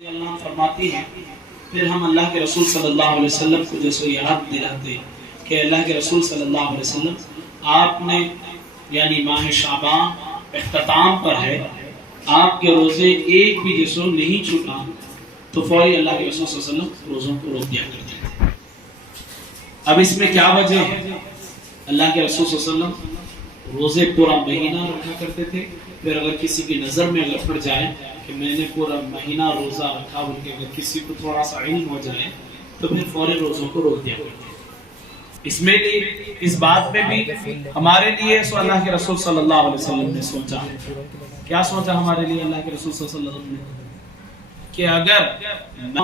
اللہ فرماتی ہیں پھر ہم اللہ کے رسول صلی اللہ علیہ وسلم کو جیسے یاد دلاتے کہ اللہ کے رسول صلی اللہ علیہ وسلم آپ نے یعنی ماہ شعبان اختتام پر ہے، آپ کے روزے ایک بھی جسو نہیں چھوٹا تو فوری اللہ کے رسول صلی اللہ علیہ وسلم روزوں کو روک دیا کرتے تھے۔ اب اس میں کیا وجہ ہے؟ اللہ کے رسول صلی اللہ علیہ وسلم روزے پورا مہینہ رکھا کرتے تھے، پھر اگر کسی کی نظر میں اگر پڑ جائے کہ میں نے پورا مہینہ روزہ رکھا، بلکہ اگر کسی کو تھوڑا سا علم ہو جائے تو پھر فوری روزوں کو روک دیا کرتے ہیں۔ اس میں اس بات میں بھی ہمارے لیے سو اللہ کے رسول صلی اللہ علیہ وسلم نے سوچا، کیا سوچا ہمارے لیے اللہ کے رسول صلی اللہ علیہ وسلم نے کہ اگر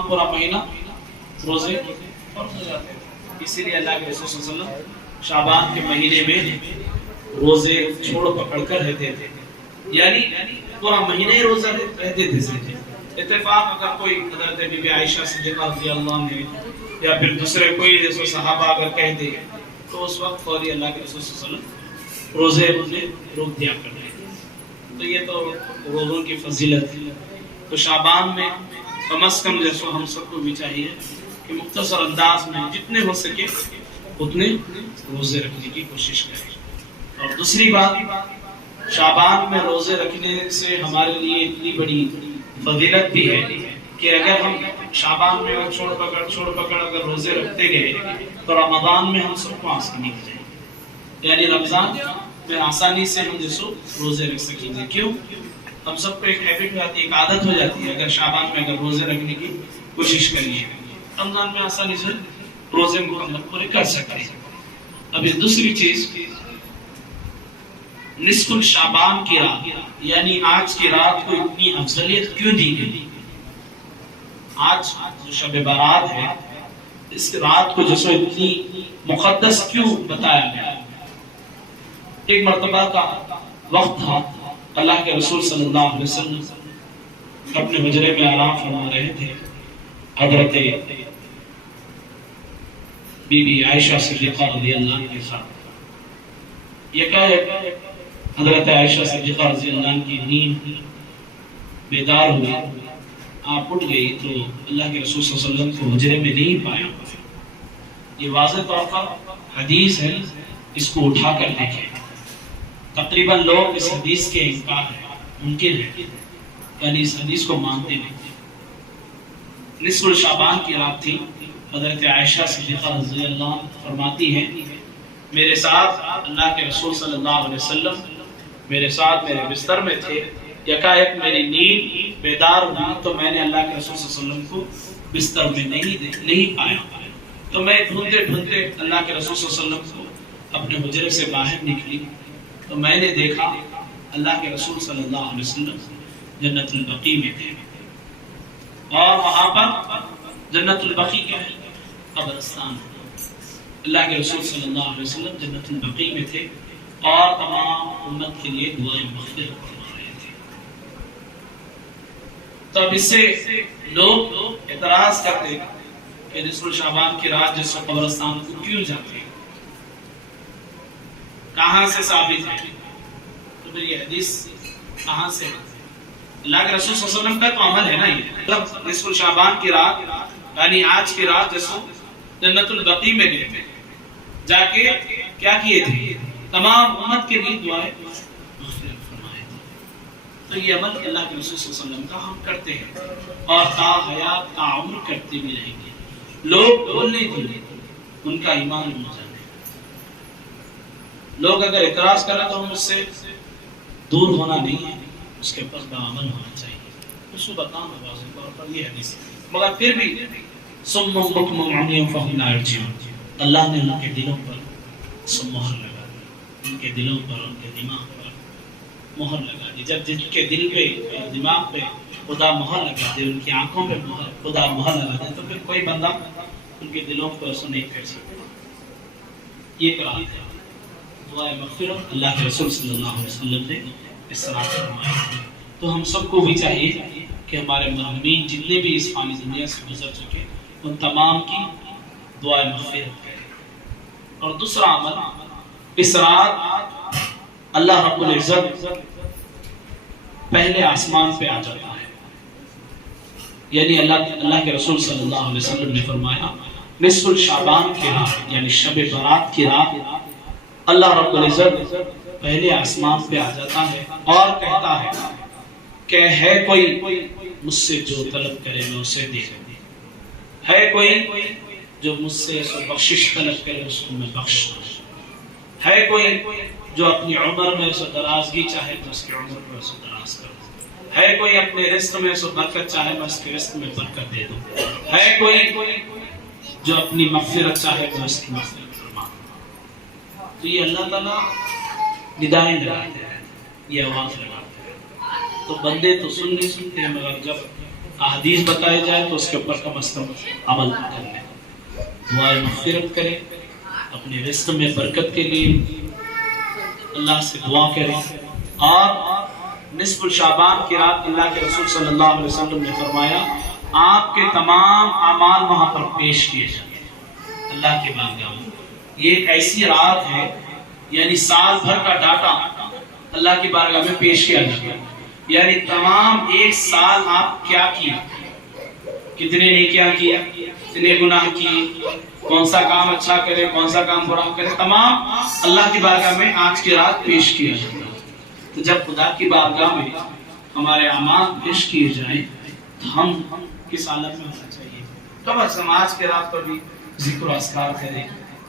پورا مہینہ روزے فرض ہو جاتے ہیں، اسی لیے اللہ کے رسول صلی اللہ علیہ وسلم شعبان کے مہینے میں روزے چھوڑ پکڑ کر رہتے تھے، یعنی پورا مہینہ ہی روزہ رہتے تھے۔ اتفاق اگر کوئی حضرت بی بی عائشہ صدیقہ رضی اللہ عنہ یا پھر دوسرے کوئی جیسے صحابہ اگر کہتے تو اس وقت فوری اللہ کے رسول صلی اللہ علیہ وسلم روزے روک دیا کرتے تھے۔ تو یہ تو روزوں کی فضیلت ہے۔ تو شعبان میں کم از کم جیسے ہم سب کو بھی چاہیے کہ مختصر انداز میں جتنے ہو سکے اتنے روزے رکھنے کی کوشش کریں۔ اور دوسری بات، شعبان میں روزے رکھنے سے ہمارے لیے اتنی بڑی فضیلت بھی ہے کہ اگر ہم شعبان میں چھوڑ پکڑ اگر روزے رکھتے گئے تو رمضان میں ہم سب کو آسانی ہو جائے گی، یعنی رمضان میں آسانی سے ہم جسو روزے رکھ سکیں گے۔ کیوں؟ ہم سب کو ایک ہیبٹ ہو جاتی ہے، ایک عادت ہو جاتی ہے، اگر شعبان میں اگر روزے رکھنے کی کوشش کریے رمضان میں آسانی سے روزے کو ہم پورے کر سکتے ہیں۔ اب یہ دوسری چیز، نصف الشعبان کی رات یعنی آج کی رات کو اتنی افضلیت کیوں دی گئی؟ آج جو شب برات ہے اس رات کو جسو اتنی مقدس کیوں بتایا گیا؟ ایک مرتبہ کا وقت تھا، اللہ کے رسول صلی اللہ علیہ وسلم اپنے حجرے میں آرام فرما رہے تھے، حضرت بی بی عائشہ صدیقہ رضی اللہ عنہ کے ساتھ یکایک حضرت عائشہ صدیقہ رضی اللہ عنہ کی نیند بیدار ہوئی، آپ اٹھ گئی تو اللہ کے رسول صلی اللہ علیہ وسلم کو حجرے میں نہیں پایا۔ یہ واضح طور پر حدیث ہے، اس کو اٹھا کر دیکھیں۔ تقریباً لوگ اس حدیث کے انکار ہے، منکر ہے، یعنی اس حدیث کو مانتے نہیں۔ نصف الشعبان کی رات تھی، حضرت عائشہ صدیقہ رضی اللہ عنہ فرماتی ہیں میرے ساتھ اللہ کے رسول صلی اللہ علیہ وسلم میرے ساتھ میرے بستر میں تھے، یکایک میری نیند بیدار ہوئی تو میں نے اللہ کے رسول صلی اللہ علیہ وسلم کو بستر میں نہیں پایا، تو میں ڈھونڈتے اللہ کے رسول صلی اللہ علیہ وسلم کو اپنے حجرے سے باہر نکلی تو میں نے دیکھا اللہ کے رسول صلی اللہ علیہ وسلم جنت البقیع میں تھے، اور وہاں پر جنت البقیع کیا ہے؟ قبرستان ہے۔ اللہ کے رسول صلی اللہ علیہ وسلم جنت البقیع میں تھے اور تمام امت کے لیے دعائیں مغفرت فرما رہے تھے۔ تو اب اس سے لوگ اعتراض کرتے کہ نصف الشعبان کی رات جس وقت قبرستان کو کیوں جاتے ہیں، کہاں سے ثابت ہے؟ تو پھر یہ حدیث کہاں سے ہے؟ اللہ کے رسول صلی اللہ علیہ وسلم کا تو عمل ہے نا، یہ نصف الشعبان کی رات یعنی آج کی رات جس وقت جنت البقیع میں گئے تھے، جا کے کیا کیے تھے؟ تمام امت کے لیے دعائیں مغفرت فرمائے تھے۔ تو یہ عمل اللہ کے رسول صلی اللہ علیہ وسلم کا ہم کرتے ہیں اور تا حیات تا عمر کرتے بھی رہیں گے۔ لوگ بولنے دیں ان کا ایمان ہو جانے، لوگ اگر اعتراض کریں تو ہم اس سے دور ہونا نہیں ہے، اس کے پاس عمل ہونا چاہیے، اس کو بتانا واضح طور پر یہ حدیث ہے۔ مگر پھر بھی صم بکم عمی فہم لا یرجعون، اللہ نے ان کے دلوں پر مہر لگا دی، ان کے دلوں پر ان کے دماغ پر مہر لگا دی۔ جب جن کے دل پہ اور دماغ پہ خدا مہر لگا دے، ان کی آنکھوں پہ خدا مہر لگا دے تو پھر کوئی بندہ ان کے دلوں پر ایسا نہیں کر سکتا۔ یہ قرآن ہے، دعائے مغفرت اللہ کے رسول صلی اللہ علیہ وسلم نے اس طرح فرمایا۔ تو ہم سب کو بھی چاہیے کہ ہمارے مرحومین جتنے بھی اس فانی دنیا سے گزر چکے ان تمام کی دعائے مغفرت کریں۔ اور دوسرا عمل، اس رات اللہ رب العزت پہلے آسمان پہ آ جاتا ہے، یعنی اللہ کے رسول صلی اللہ علیہ وسلم نے فرمایا نصف الشعبان کی رات یعنی شب برات کی رات اللہ رب العزت پہلے آسمان پہ آ جاتا ہے اور کہتا ہے کہ ہے کوئی مجھ سے جو طلب کرے میں اسے دے دوں، ہے کوئی جو مجھ سے بخشش طلب کرے اس کو میں بخش دوں، ہے کوئی جو اپنی عمر میں اسے درازگی چاہے تو اس کی عمر میں اسے دراز کر دوں، ہے کوئی اپنے رزق میں اسے برکت چاہے میں اس کے رزق میں برکت دے دوں، ہے کوئی جو اپنی مغفرت چاہے تو اس کی مغفرت فرما دوں۔ تو یہ اللہ تعالیٰ ندائیں لگاتے ہیں، یہ آواز لگاتے ہیں، تو بندے تو سن نہیں سنتے ہیں، مگر جب احادیث بتائے جائے تو اس کے اوپر کم از کم عمل کر لیں، دعائے مغفرت کریں، اپنے رزق میں برکت کے لیے اللہ سے دعا کریں، اور نصف الشعبان کی رات اللہ کے رسول صلی اللہ علیہ وسلم نے فرمایا آپ کے تمام اعمال وہاں پر پیش کیے جاتے ہیں اللہ کے بارگاہ میں۔ یہ ایک ایسی رات ہے یعنی سال بھر کا ڈاٹا اللہ کی بارگاہ میں پیش کیا جاتا ہے، یعنی تمام ایک سال آپ کیا کیا، کتنے نے کیا کیا، کتنے گناہ کیے، کون سا کام اچھا کرے کون سا کام برا کرے، تمام اللہ کی بارگاہ میں آج کی رات پیش کیا جاتا ہے۔ تو جب خدا کی بارگاہ میں ہمارے اعمال پیش کیے جائیں تو ہم کس حالت میں ہونا چاہیے، کم از کم آج کی رات پر بھی ذکر و اذکار کریں،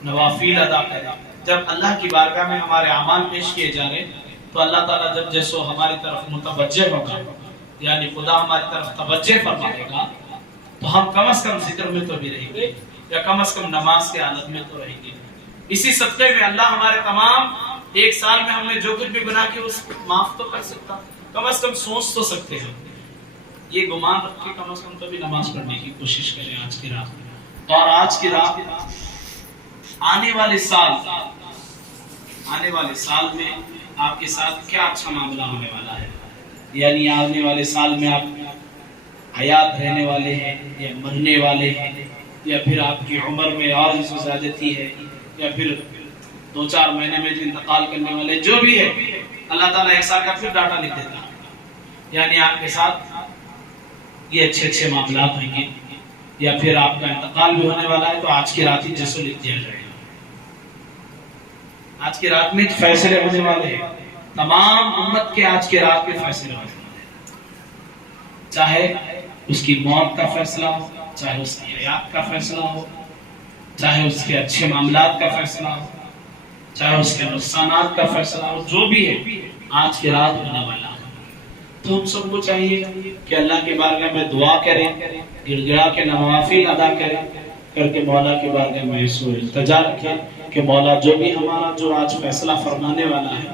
نوافل ادا کریں۔ جب اللہ کی بارگاہ میں ہمارے اعمال پیش کیے جا رہے تو اللہ تعالیٰ جب جیسو ہماری طرف متوجہ ہوگا، یعنی خدا ہماری طرف توجہ فرمائے گا، تو ہم کم از کم ذکر میں تو بھی رہیں گے، یا کم از کم نماز کے حالت میں تو رہیں گے۔ اسی صدقے میں اللہ ہمارے تمام ایک سال میں ہم نے جو کچھ بھی گناہ کیا اس کو معاف تو کر سکتا، کم از کم سوچ تو سکتے ہیں۔ یہ گمان رکھ کے کم از کم کبھی نماز پڑھنے کی کوشش کریں آج کی رات میں، اور آج کی رات آنے والے سال میں آپ کے ساتھ کیا اچھا معاملہ ہونے والا ہے، یعنی آنے والے سال میں آپ حیات رہنے والے ہیں یا مرنے والے ہیں، یا پھر آپ کی عمر میں اور زیادتی ہے، یا پھر 2-4 مہینے میں جو انتقال کرنے والے جو بھی ہے، اللہ تعالیٰ ایک سال کا پھر ڈاٹا لکھ دیتا ہے، یعنی آپ کے ساتھ یہ اچھے معاملات ہویں گے، یا پھر آپ کا انتقال بھی ہونے والا ہے تو آج کی رات ہی جیسے لکھ دیا جائے گا۔ آج کی رات میں فیصلے ہونے والے ہیں، تمام امت کے آج کی رات کے فیصلے ہونے والے ہیں، چاہے اس کی موت کا فیصلہ ہو، چاہے اس کی حیات کا فیصلہ ہو، چاہے اس کے اچھے معاملات کا فیصلہ ہو، چاہے اس کے نقصانات کا فیصلہ ہو، جو بھی ہے آج کی رات ہونے والا ہے۔ تو ہم سب کو چاہیے کہ اللہ کے بارگاہ میں دعا کریں، گڑ گڑا کے نوافل ادا کریں، کر کے مولا کے بارگاہ میں التجا رکھیں کہ مولا جو بھی ہمارا جو آج فیصلہ فرمانے والا ہے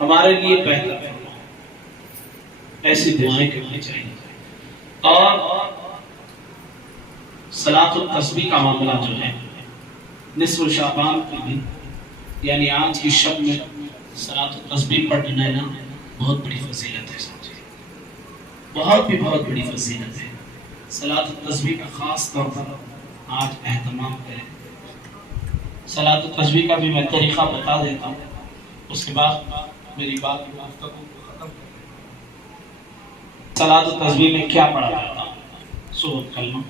ہمارے لیے بہتر فرما، ایسی دعائیں کرنی چاہیے۔ اور صلاۃ التسبیح کا معاملہ جو ہے نصف شعبان کے دن یعنی آج کی شب میں صلاۃ التسبیح پڑھنا ہے نا، بہت بڑی فضیلت ہے، سمجھے بہت بڑی فضیلت ہے۔ صلاۃ التسبیح کا خاص طور پر آج اہتمام کریں۔ صلاۃ التسبیح کا بھی میں طریقہ بتا دیتا ہوں، اس کے بعد میری بات کی گفتگو کو ختم کریں۔ صلاۃ التسبیح میں کیا پڑھا جاتا ہے؟ سورۃ کلمہ،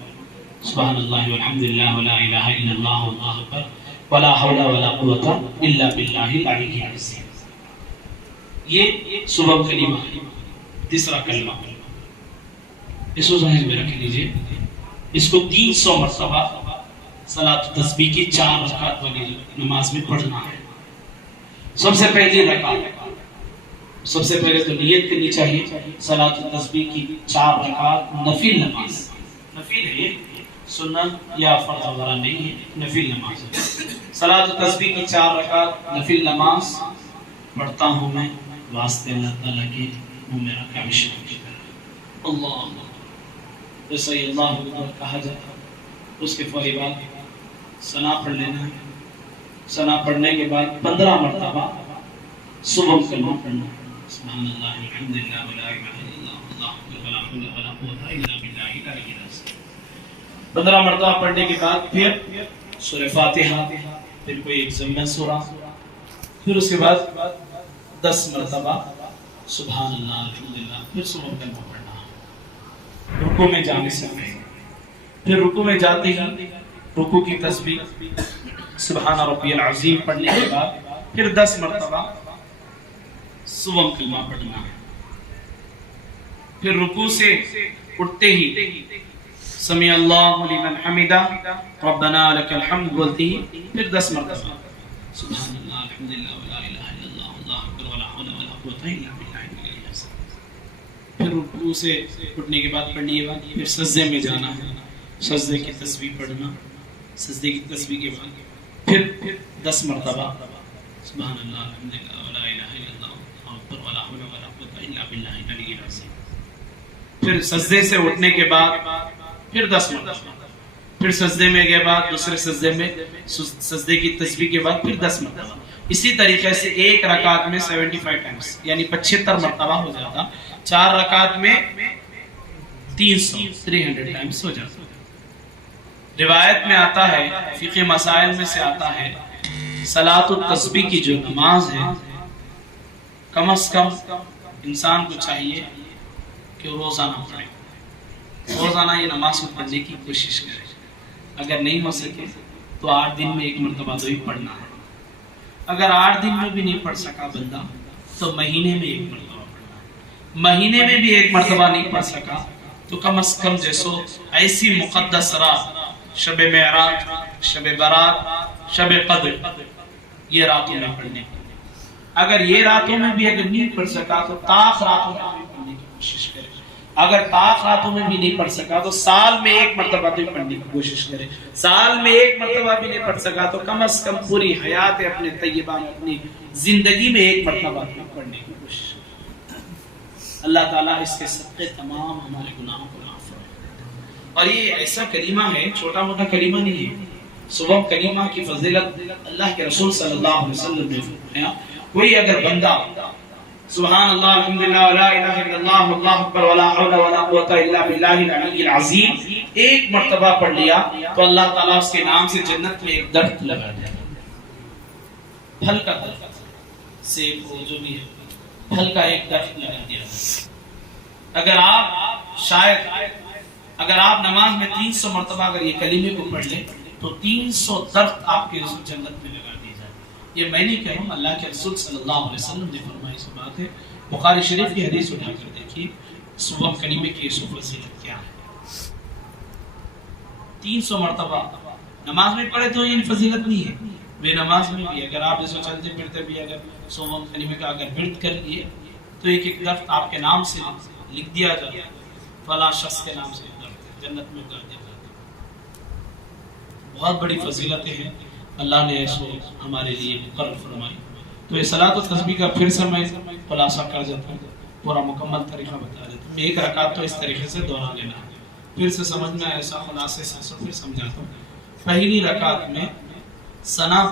سبحان اللہ والحمد للہ ولا الہ الا اللہ واللہ اکبر ولا حول ولا قوت الا باللہ العلی العظیم، یہ صبح کلمہ ہے۔ تیسرا کلمہ اس کو ذہن میں رکھ لیجئے، اس کو 300 مرتبہ صلاۃ التسبیح کی 4 رکعت والی نماز میں پڑھنا ہے۔ سب سے پہلی رکعت، سب سے پہلے تو نیت کرنی چاہیے صلاۃ التسبیح کی 4 رکعت نفل نماز، نفل ہے یہ، سنت یا فرض وغیرہ نہیں ہے، نفل نماز ہے۔ صلاۃ التسبیح کی 4 رکعت نفل نماز پڑھتا ہوں میں واسطے اللہ تعالیٰ کے، وہ میرا کام شروع کرے اللہ جیسا ہی اللہ اکبر کہا جاتا اس کے فوری بعد ثنا پڑھ لینا ہے۔ ثنا پڑھنے کے بعد 15 مرتبہ صبح کلمہ پڑھنا ہے، سبحان اللہ الحمد للہ ولا الہ الا اللہ واللہ اکبر ولا حول ولا قوت الا باللہ العلی العظیم۔ 15 مرتبہ پڑھنے کے بعد پھر سورہ فاتحہ، پھر کوئی ایک ضمن سورہ، پھر اس کے بعد 10 مرتبہ سبحان اللہ الحمد للہ، پھر صبح کلمہ پڑھنا۔ رکوع میں جانے سے پہلے، پھر رکوع میں جاتے ہی رکوع کی تسبیح سبحان ربی العظیم پڑھنے کے بعد پھر 10 مرتبہ سوم کلمہ پڑھنا ہے. پھر رکوع سے اٹھتے ہی سمیع اللہ لمن حمدہ ربنا لک الحمد بولتے ہی پھر 10 مرتبہ سبحان اللہ الحمدللہ ولا الہ الا اللہ اللہ اکبر ولا حول ولا قوۃ الا باللہ العلی العظیم. پھر رکوع سے اٹھنے کے بعد پڑھنے کے بعد پھر سجدے میں جانا ہے، سجدے کی تسبیح پڑھنا، سجدے کی تسبیح کے بعد پھر 10 مرتبہ سبحان اللہ الحمدللہ ولا الہ الا اللہ اللہ اکبر ولا حول ولا قوۃ الا باللہ العلی العظیم. پھر سجدے سے اٹھنے کے بعد پھر 10 مرتبہ، پھر سجدے میں کے بعد دوسرے سجدے میں سجدے کی تسبیح کے بعد پھر 10 مرتبہ. اسی طریقے سے ایک رکعت میں 75 ٹائمز یعنی 75 مرتبہ ہو جاتا، 4 رکعت میں 300 ٹائمز ہو جاتا. روایت میں آتا ہے، فقہ مسائل میں سے آتا ہے، صلاۃ التسبیح کی جو نماز ہے کم از کم انسان کو چاہیے کہ روزانہ پڑھے، روزانہ یہ نماز کو پڑھنے کی کوشش کرے. اگر نہیں ہو سکے تو 8 دن میں 1 مرتبہ تو ہی پڑھنا ہے. اگر 8 دن میں بھی نہیں پڑھ سکا بندہ تو مہینے میں 1 مرتبہ پڑھنا ہے. مہینے میں بھی 1 مرتبہ نہیں پڑھ سکا تو کم از کم جیسو ایسی مقدس رات، شب معراج، شب برات، شب قدر، یہ راتوں میں پڑھنے کی. اگر یہ راتوں میں بھی اگر نہیں پڑھ سکا تو طاق راتوں میں بھی پڑھنے کی کوشش کرے. اگر طاق راتوں میں بھی نہیں پڑھ سکا تو سال میں 1 مرتبہ تو پڑھنے کی کوشش کرے. سال میں 1 مرتبہ بھی نہیں پڑھ سکا تو کم از کم پوری حیات اپنے طیبہ میں، اپنی زندگی میں 1 مرتبہ پڑھنے کی کوشش کرے. اللہ تعالیٰ اس کے صدقے تمام ہمارے گناہوں کو معاف کرے. اور یہ ایسا کلمہ ہے، چھوٹا موٹا کلمہ نہیں ہے. صبح کلمہ کی فضیلت اللہ کے رسول صلی اللہ علیہ وسلم نے فرمایا، کوئی اگر بندہ سبحان اللہ الحمدللہ ولا الہ الا اللہ اللہ اکبر ولا حول ولا قوۃ الا باللہ العلی العظیم 1 مرتبہ پڑھ لیا تو اللہ تعالیٰ اس کے نام سے جنت میں ایک درخت لگا دیا، پھل کا درخت، سیب ہو جو بھی ہے، پھل کا ایک درخت لگا دیا. اگر آپ نماز میں 300 مرتبہ اگر یہ کلمے کو پڑھ لیں تو 300 درخت آپ کے جنت میں لگا دیے جائیں. یہ میں نہیں کہہ رہا ہوں، اللہ کے رسول صلی اللہ علیہ وسلم نے فرمائی اس بات ہے. بخاری شریف کی حدیث اٹھا کر دیکھیے صبح کلمے کی فضیلت کیا ہے. 300 مرتبہ نماز میں پڑھے تو یہ فضیلت نہیں ہے، بے نماز میں بھی اگر آپ جیسے چلتے پھرتے بھی اگر صبح کلمے کا اگر ورد کر لیے تو ایک درخت آپ کے نام سے لکھ دیا جائے، فلاں شخص کے نام سے درخت جنت میں کر دیا جاتا. بہت بڑی فضیلتیں ہیں اللہ نے اس کو ہمارے لیے مقرر فرمائی. تو یہ صلاۃ و تسبیح کا پھر سے میں خلاصہ کر دیتا ہوں، پورا مکمل طریقہ بتا دیتا ہوں. 1 رکعت تو اس طریقے سے دوہرا لینا ہے، پھر سے سمجھ میں ایسا خلاصے سے پھر سمجھاتا ہوں. پہلی رکعت میں ثنا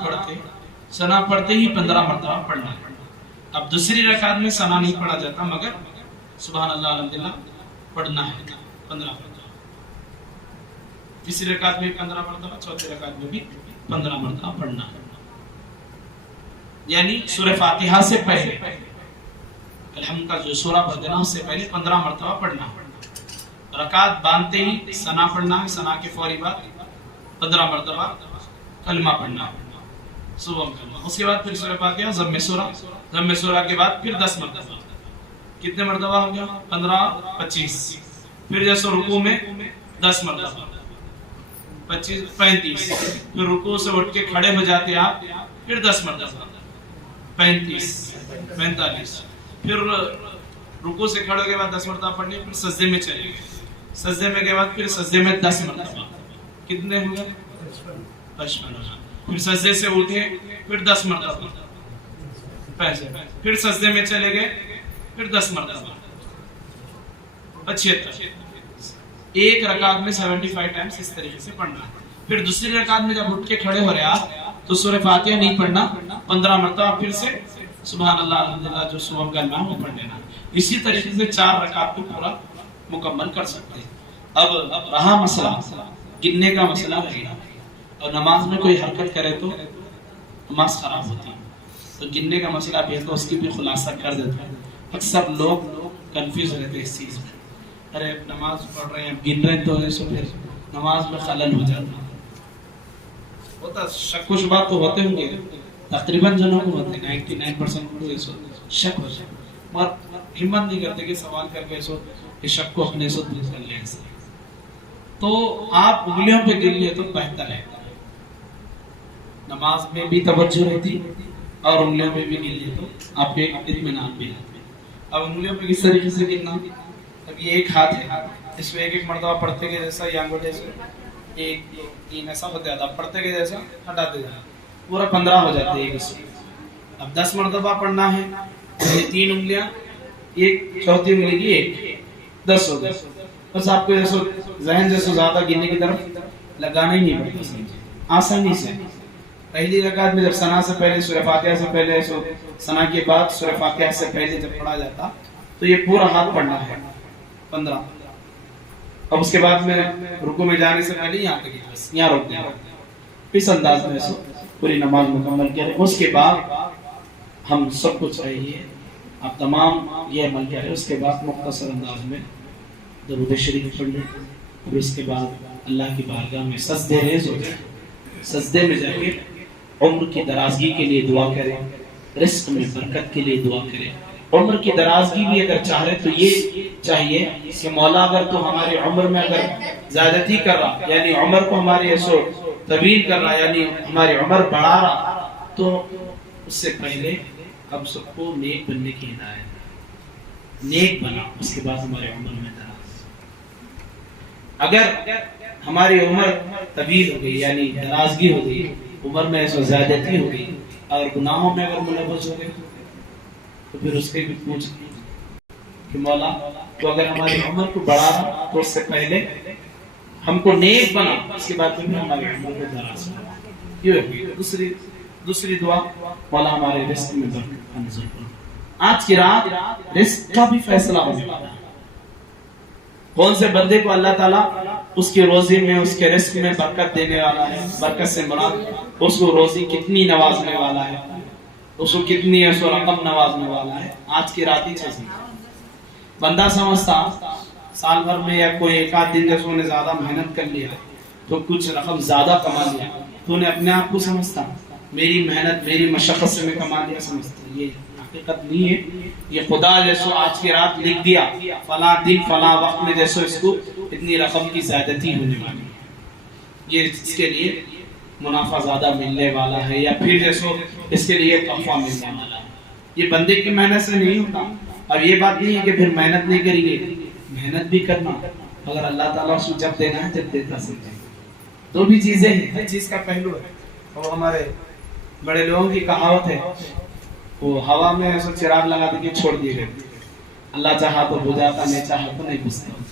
پڑھتے ہی 15 مرتبہ پڑھنا ہے. اب دوسری رکعت میں ثنا نہیں پڑھا جاتا مگر سبحان اللہ الحمدللہ پڑھنا ہے 15 مرتبہ. تیسری رکعت میں 15 مرتبہ، چوتھی رکعت میں بھی 15 مرتبہ پڑھنا ہے. یعنی سورہ فاتحہ سے پہلے الحمد کا جو سورہ پڑھنا اس سے پہلے 15 مرتبہ پڑھنا ہے. رکعت باندھتے ہی ثنا پڑھنا ہے، ثنا کے فوری بعد 15 مرتبہ کلمہ پڑھنا ہے، صبح کلمہ. اس کے بعد پھر سورہ فاتحہ، ضم سورہ کے بعد پھر 10 مرتبہ. کتنے مرتبہ ہو گیا؟ 15 25. پھر جیسے رکوع میں 10 مرتبہ، 25 35. پھر رکوع سے اٹھ کے کھڑے ہو جاتے آپ، پھر 10 مرتبہ 35 45. پھر رکوع سے کھڑے کے بعد 10 مرتبہ پڑھنے، پھر سجدے میں چلے گئے، سجدے میں کے بعد پھر سجدے میں 10 مرتبہ. کتنے ہو گئے؟ 55. پھر سجدے سے اٹھے، پھر 10 مرتبہ 65. پھر سجدے میں چلے گئے، پھر 10 مرتبہ 75. ایک رکعت میں 75 ٹائمز اس طریقے سے پڑھنا ہے. پھر دوسری رکعت میں جب اٹھ کے کھڑے ہو رہے آپ تو سورہ فاتحہ نہیں پڑھنا، 15 مرتبہ پھر سے سبحان اللہ الحمدللہ جو صبح کا نام وہ پڑھ لینا. اسی طریقے سے 4 رکعت کو پورا مکمل کر سکتے ہیں. اب رہا مسئلہ گننے کا مسئلہ رہے، اور نماز میں کوئی حرکت کرے تو نماز خراب ہوتی ہے. تو گننے کا مسئلہ بھی ہے تو اس کی بھی خلاصہ کر دیتا ہے. اکثر لوگ کنفیوز رہتے ہیں اس چیز میں. ارے نماز پڑھ رہے ہیں گن رہے ہیں تو ایسے پھر نماز میں خلل ہو جاتا ہوتا شک و شبہ تو ہوتے ہوں گے تقریباً جنوں کو ہوتے ہیں 99% کو ایسا شک ہو جائے مگر ہمت نہیں کرتے کہ سوال کر کے ایسا کہ شک کو اپنے سے دور کر لیں ایسا تو آپ انگلیوں پہ گر لیے تو بہتر ہے نماز میں بھی توجہ رہتی اور انگلیوں پہ بھی گر لیے تو آپ کے اطمینان بھی رہتے اب انگلیوں پہ کس طریقے سے گرنا اب یہ ایک ہاتھ ہے اس میں ایک مرتبہ پڑھتے کے جیسا یا انگوٹھے سے ایک تین ایسا ہوتا ہے پڑھتے کے جیسا ہٹاتے جانا پورا 15 ہو جاتے ہیں اس میں اب 10 مرتبہ پڑھنا ہے یہ 3 انگلیاں ایک چوتھی انگلی کی ایک 10 ہو گئے بس آپ کو جیسے ذہن جیسے زیادہ گرنے کی طرف لگانا ہی نہیں پڑتا سمجھے آسانی سے پہلی رکعت میں جب ثنا سے پہلے سورہ فاتحہ سے پہلے ثنا کے بعد سورہ فاتحہ سے پہلے جب پڑھا جاتا تو یہ پورا ہاتھ پڑھنا ہے 15 اب اس کے بعد میں رکوع میں جانے سے پہلے یہاں تک بس یہاں روک دیں اس انداز میں پوری نماز مکمل کریں اس کے بعد ہم سب کچھ چاہیے آپ تمام یہ عمل کریں اس کے بعد مختصر انداز میں درود شریف پڑھ لیں اور اس کے بعد اللہ کی بارگاہ میں سجدے ریز ہو جائیں سجدے میں جا کے عمر کی درازگی کے لیے دعا کریں رزق میں برکت کے لیے دعا کریں عمر کی درازگی بھی اگر چاہ رہے تو یہ چاہیے کہ مولا اگر تو ہماری عمر میں اگر زیادتی کر رہا یعنی عمر کو ہماری ایسو طویل کر رہا یعنی ہماری عمر بڑھا رہا تو اس سے پہلے اب سب کو نیک بننے کی ہدایت نیک بنا اس کے بعد ہماری عمر میں دراز اگر ہماری عمر طویل ہو گئی یعنی درازگی ہو گئی عمر میں ایسو زیادتی ہو گئی اور گناہوں میں اگر ملوث ہو گئے تو پھر اس کے بھی پوچھ کہ مولا تو اگر ہماری عمر کو بڑھا رہا تو اس سے پہلے ہم کو نیک بنا اس کے بعد پھر ہماری عمر کو دراز بنا یہ دوسری دعا مولا ہمارے رزق میں برکت نازل فرما آج کی رات رزق کا بھی فیصلہ ہونے والا ہے کون سے بندے کو اللہ تعالیٰ اس کی روزی میں اس کے رزق میں برکت دینے والا ہے برکت سے مراد اس کو روزی کتنی نوازنے والا ہے اس کو کتنی رقم نوازنے والا ہے آج کی رات ہی چیز بندہ سمجھتا سال بھر میں یا کوئی ایک آدھ دن جیسے نے زیادہ محنت کر لیا تو کچھ رقم زیادہ کما لیا تو نے اپنے آپ کو سمجھتا میری محنت میری مشقت سے میں کما لیا سمجھتا یہ حقیقت نہیں ہے یہ خدا جیسو آج کی رات لکھ دیا فلاں دن فلاں وقت میں جیسو اس کو اتنی رقم کی زیادتی ہونے والی ہے یہ اس کے لیے منافع زیادہ ملنے والا ہے یا پھر جیسو اس کے لیے تحفہ ملنے والا ہے یہ بندے کی محنت سے نہیں ہوتا اب یہ بات نہیں ہے کہ پھر محنت نہیں کریں گے محنت بھی کرنا اگر اللہ تعالیٰ اس کو جب دینا ہے جب دیتا سکتے دو بھی چیزیں ہیں ہر چیز کا پہلو ہے اور ہمارے بڑے لوگوں کی کہاوت ہے وہ ہوا میں ایسا چراغ لگا دے کے چھوڑ دیے گئے اللہ چاہا تو بجھاتا نہیں چاہا تو نہیں بجھتا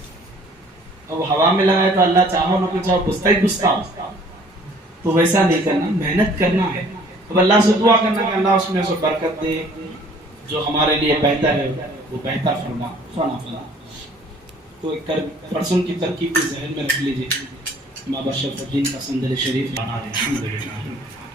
اب ہوا میں لگائے تو اللہ چاہو نہ کچھ بجھتا ہی بجھتا تو ویسا نہیں کرنا محنت کرنا ہے اب اللہ سے دعا کرنا کہ اللہ اس میں سے برکت دے جو ہمارے لیے بہتر ہے وہ بہتر فرما فنا فنا تو ایک پرسن کی ترکیب کی ذہن میں رکھ لیجیے ماں بشرف الدین کا صندل شریف بنا رہے الحمدللہ